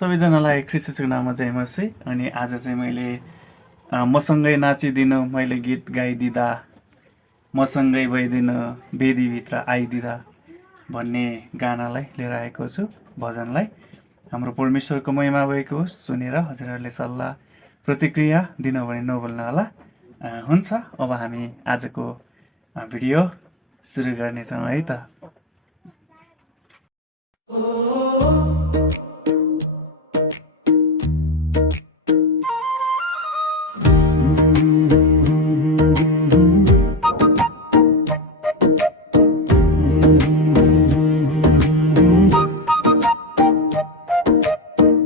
सबैजनालाई ख्रिस्टको नाममा जय मसीह। अनि आज चाहिँ मैले मसँगै नाचिदिन मैले गीत गाइदिँदा, मसँगै भइदिन वेदीभित्र आइदिँदा भन्ने गानालाई लिएर आएको छु, भजनलाई। हाम्रो परमेश्वरको महिमा भएको होस्। सुनेर हजुरहरूले सल्लाह प्रतिक्रिया दिनु भने नभुल्नु होला। हुन्छ, अब हामी आजको भिडियो सुरु गर्नेछौँ है त।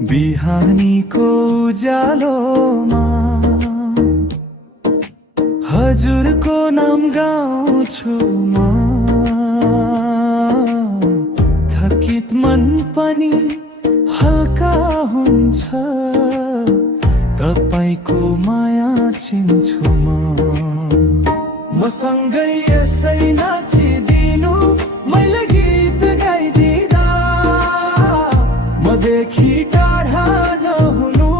बिहानीको उज्यालोमा हजुरको नाम गाउँछु म, थकित मन पनि हल्का हुन्छ, तपाईको माया चिन्छु मसँगै यसै नाचिदिनु मैले गीत गाइदिँदा, मदेखि टाढा नहुनु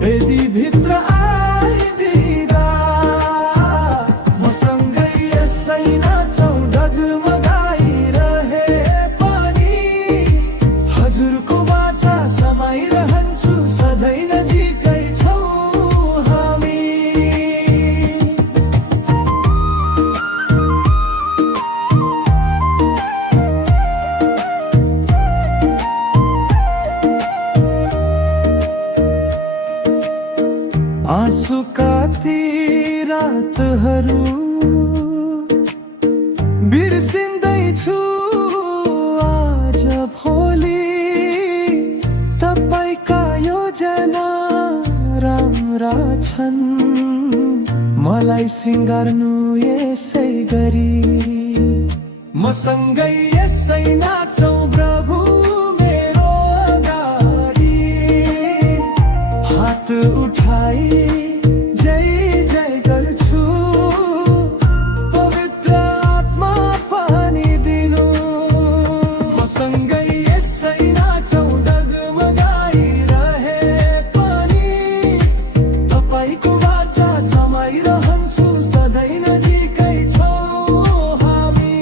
वेदीभित्र आइदिँदा, मसँगै यसै नाचौँ डगमगाइरहे पनि हजुरको वाचा समाइरहन्छु, सधैँ नजिकै छौँ हामी। आँसुका ती रातहरू बिर्सिँदैछु आज भोलि, तपाईँका योजना राम्रा छन्, मलाई सिँगार्नु यसै गरी, मसँगै यसै नाचौँ प्रभु मेरो अगाडि, हात उठाई जय जय गर्छु, पवित्र आत्मा पानी दिनु, मसँगै यसै नाचौँ डगमगाइरहे पनि तपाईको वाचा समाइरहन्छु, सधैँ नजिकै छौँ हामी।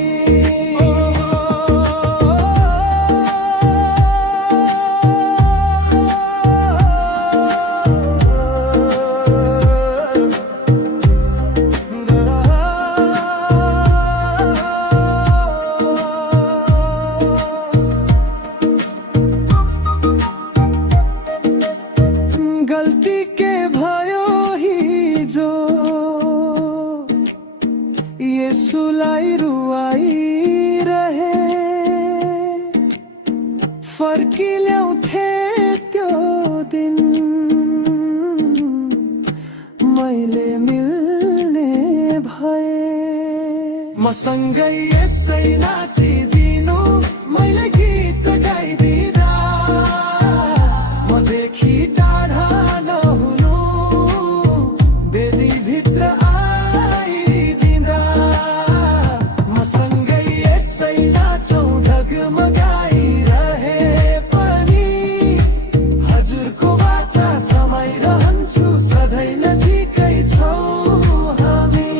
गल्ती के भयो हिजो येशूलाई रुवाइरहे, फर्किल्याउँथे त्यो दिन मैले मिल्ने भए, मसँगै यसै नाचिदिनु मैले गीत गाइदिँदा, मदेखि टाढा नहुनु वेदीभित्र आइदिँदा, मसँगै यसै नाचौँ डगमगाइरहे पनि हजुरको वाचा समाइरहन्छु, सधैँ नजिकै छौँ हामी।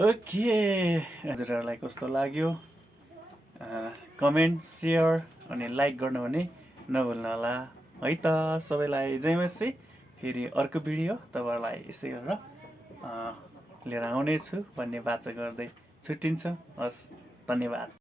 ओके, हजुरहरूलाई कस्तो लाग्यो कमेन्ट, सेयर अनि लाइक गर्नु भने नभुल्नु होला है त। सबैलाई जय मसीह। फेरि अर्को भिडियो तपाईँहरूलाई यसै गरेर लिएर आउनेछु भन्ने बाचा गर्दै छुट्टिन्छौँ। हस्, धन्यवाद।